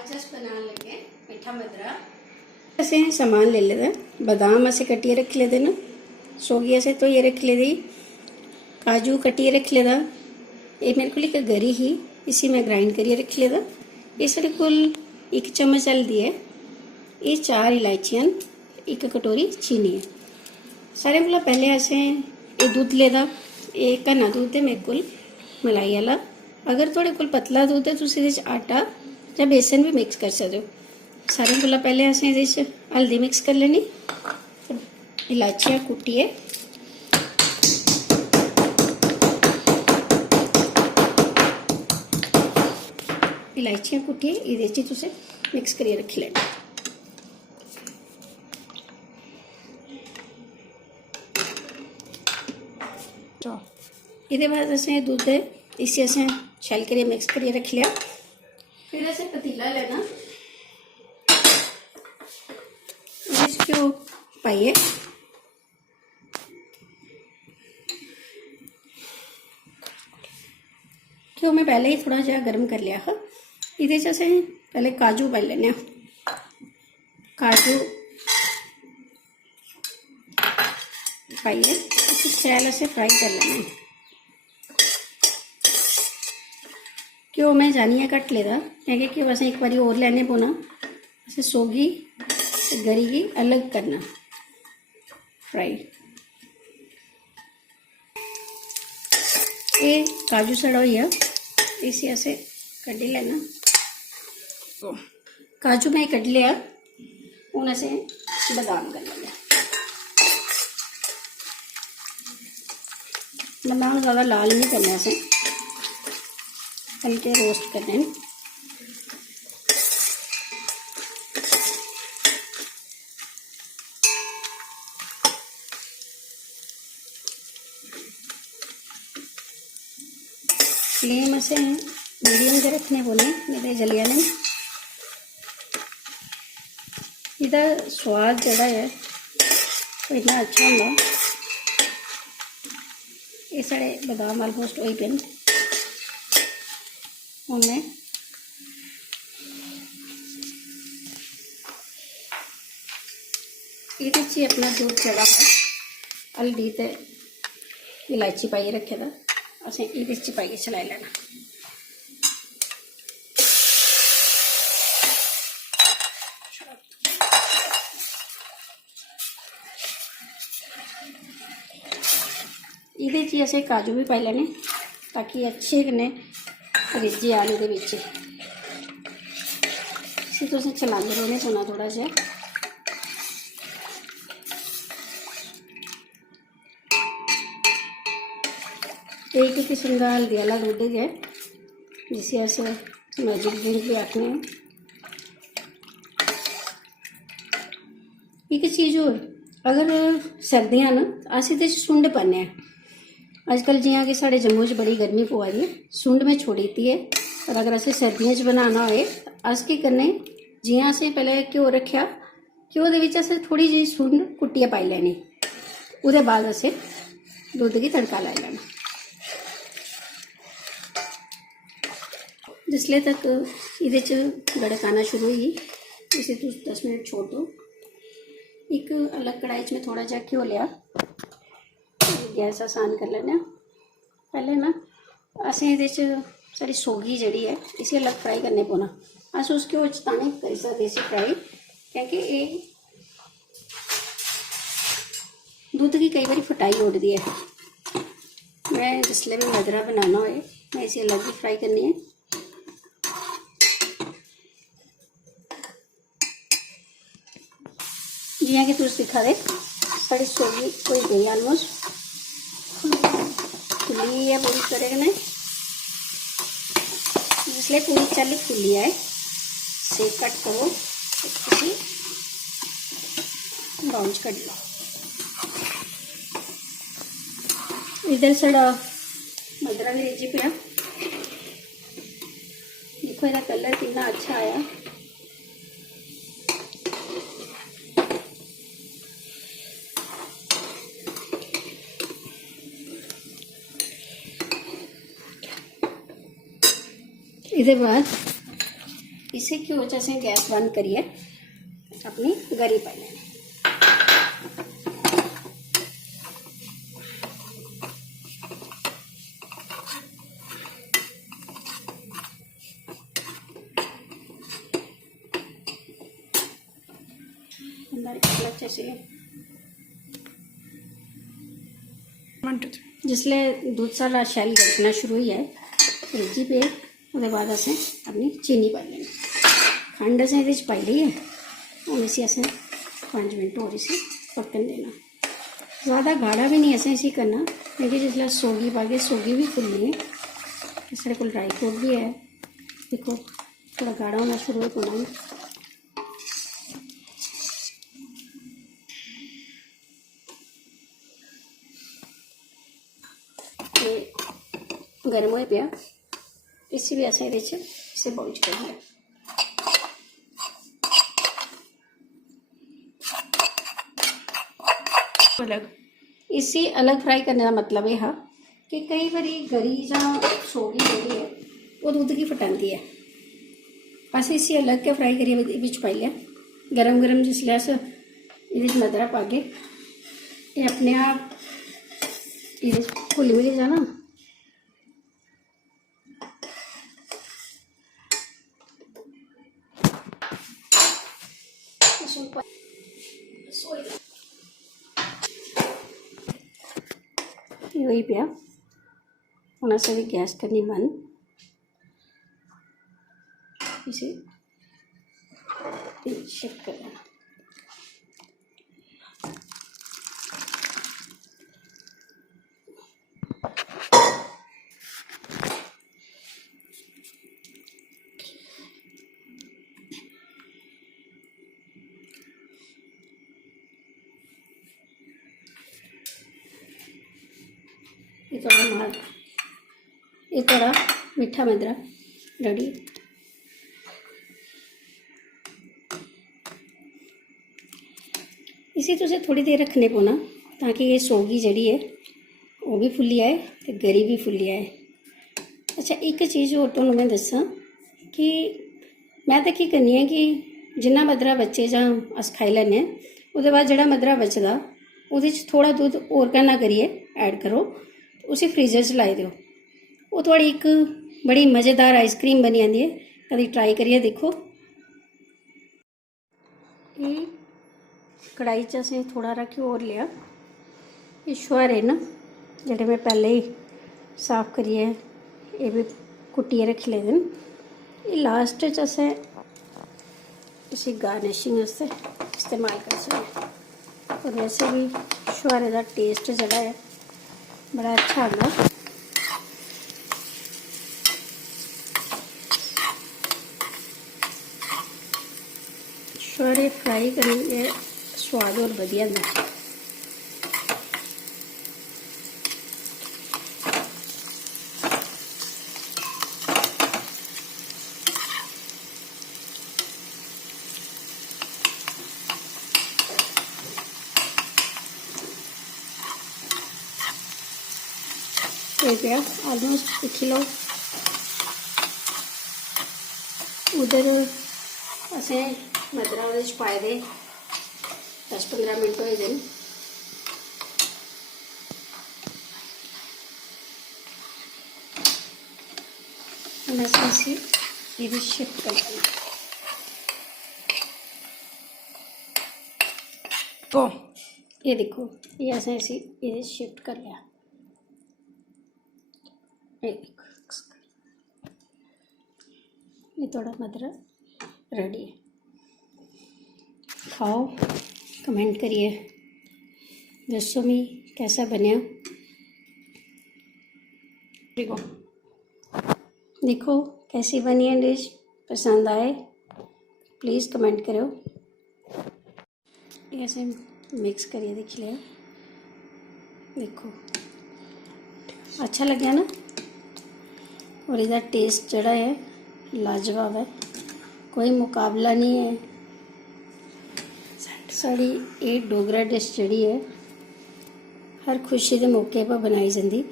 आज अस बनाने लगे मीठा मदरा। ऐसे सामान ले लेते, बादाम ऐसे कटिए रख लेते ना, सोगी ऐसे तो ये रख लेती, काजू कटिए रख लेता, ये मेरे को लेकर गरी ही इसी में ग्राइंड करिए रख लेता। ये सारे कुल 1 चम्मच हल्दी है, ये 4 इलायचियां, 1 कटोरी चीनी है। सारे कोला पहले ऐसे ये दूध लेदा, ये घना दूध है मेरे को मलाई वाला। अगर थोड़े कोल पतला दूध है तुम इहदे च आटा या बेसन भी मिक्स कर सकते हो। सारे कोला पहले असें इहदे च हल्दी मिक्स कर लेनी, इलायचियां कुट्टिए इहदे च तुसें मिक्स करियै रखी लेना। इहदे बाद असें दुद्ध इसी असें शैल करियै मिक्स करियै रख लिया। फिर असें पतीला लेना, घ्यो पाइए घ्यो में पहले ही थोड़ा जहा गर्म कर लिया हा। इहदे च असें पहले काजू पाई लैने, काजू पाइए शैल असें फ्राई कर लेना। घ्यो में जानिए घट लेदा क्योंकि घ्यो असें एक बारी और लैने पौना, असें सोगी गरी गी अलग करना फ्राई। ये काजू सड़ा हो गया, इसे असें कड्ढी लेना। काजू में कड्ढ लिया, हूँ असें बादाम कर लेना। बादाम ज़्यादा लाल नहीं करना, असें हल्के रोस्ट करने हैं। फ्लेम असें मीडियम के रखने पौने, मेरे जली जाने। इहदा स्वाद जिहड़ा है वो इतना अच्छा होंदा। ये साढ़े बादाम आलमोस्ट होई पे, हुण मैं इहदे च अपना दूध जिहड़ा है हल्दी ते इलायची पाइए रखे दा, असें इहदे च पाइए चलाई लेना। इहदे च असें काजू भी पाई लेने ताकि अच्छे कन्नै रिज्झे आने दे विच। इसी तुसें चलांदे रौह्ने पौना थोड़ा जिहा। एक ही किस्म का हल्दी वाला दुद्ध है जिसे अस मैजिक ड्रिंक भी आखने हैं। एक चीज़ और, अगर सर्दियां न अस इहदे च सुंड पाने। आजकल जियां कि साढ़े जम्मू च बड़ी गर्मी पवा दी है, सुंड में छोड़ी दित्ती है। और अगर असें सर्दियों च बनाना होए अस की करने, जियां असें पहले घ्यो रखा, घ्यो दे विच असें थोड़ी जी सुंड कुट्टियै पाई लैनी, उसदे बाद असें दुद्ध गी तड़का लाई लैना। जिसले तक इहदे च गड़क आना शुरू होई, इसे तुस 10 मिनट छोड़ दो। एक अलग कढ़ाई च मैं थोड़ा जा घ्यो लिया, गैस आसान कर लेना। पहले ना असें इहदे च सारी सोगी जिहड़ी है इसे अलग फ्राई करने पौना। अस उस घ्यो च तां नहीं करी सकदे इसी फ्राई क्योंकि ये दुद्ध की कई बार फटाई उड़दी है। मैं जिसले भी मदरा बनाना होए मैं इसे अलग ही फ्राई करनी है। जियां कि तुस दिक्खा दे साढ़ी सोगी होई गई आलमोस्ट फुल्ली है पूरी तरह कन्नै। जिसले पूरी चाली फुल्ली है सेक घट करो, उसी बाउल च कड्ढ लो। इधर साढ़ा मदरा भी रिज्झी पिया, देखो इसका कलर कितना अच्छा आया। इसके बाद इसे घ्यो च असें गैस बंद करिए अपनी गरी पाई लैनी। जिसले दूध सारा शैल गड़कना शुरू हो जाए फ्रिज पे उसके बाद असें अपनी चीनी पाई लेनी। खंड असें ये पाई ली है। हूँ इसे असें 5 मिनट और इसे पकन देना। ज़्यादा गाढ़ा भी नहीं असें इसी करना क्योंकि जिसले सोगी पागे सोगी भी फुलनी है। साढ़े को ड्राई फ्रूट भी है, देखो थोड़ा गाढ़ा होना शुरू होना है। गर्म हो पाया इसी भी असें इसे बाउल च करना। अलग इसी अलग फ्राई करने का मतलब यह है कि कई बारी गरी या सोगी जी है वो दूध की फटाती है। अस इसी अलग के फ्राई करिए बिच पाई लिया। गरम गरम जिसले अस ये मदरा पागे ये अपने आप ये घुली मिली जाना। वही पिया होना से भी गैस करनी बंद। इसे शिफ्ट कर देना। ये थोड़ा मीठा मदरा रेडी। इसे तुझे थोड़ी देर रखने को ना ताकि ये सोगी जड़ी है वो भी फुली आए तो गरी भी फुली आए। अच्छा एक चीज़ और तो मैं दसा कि मैं तो की करनी है कि जिन्ना मदरा बच्चे जां अस खाई लैने उसके बाद जड़ा मदरा बचदा वो थोड़ा दूध और करना करिए ऐड करो उसे फ्रीजर च लाई दो। वो थोड़ी एक बड़ी मज़ेदार आइसक्रीम बनी जाती है। कभी ट्राई करिए देखो। ये कढ़ाई च असें थोड़ा हारा घ्यो और लिया। ये छुहारे न जेह्ड़े मैं पहले ही साफ करिए ये भी कुट्टिए रखी लेदे न। ये लास्ट च असें इसी गार्निशिंग वास्ते इस्तेमाल कर सकते। और वैसे भी छुहारे का टेस्ट जड़ा है बड़ा अच्छा आता। छुहारे फ्राई करेंगे स्वाद और बढ़िया आता। गया ऑलमोस्ट 1 किलो। उधर असें मदरा वो पाए दे 10-15 मिनट हो गए। ये भी शिफ्ट कर देना। तो ये देखो ये असें ये शिफ्ट कर लिया। ये थोड़ा मदरा रेडी है। खाओ कमेंट करिए दसो मी कैसा बने। देखो कैसी बनी है डिश। पसंद आए प्लीज़ कमेंट करो। ऐसे मिक्स करिए देख लिया। देखो अच्छा लगे ना। और इसका टेस्ट जड़ा है लाजवाब है, कोई मुकाबला नहीं है। साड़ी ये डोगरा डिश जड़ी है हर खुशी के मौके पर बनाई जाती।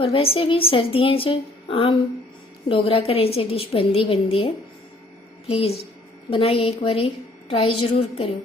और वैसे भी सर्दियों च आम डोगरा घरें च डिश बनती है। प्लीज़ बनाइए, एक बारी ट्राई ज़रूर करो।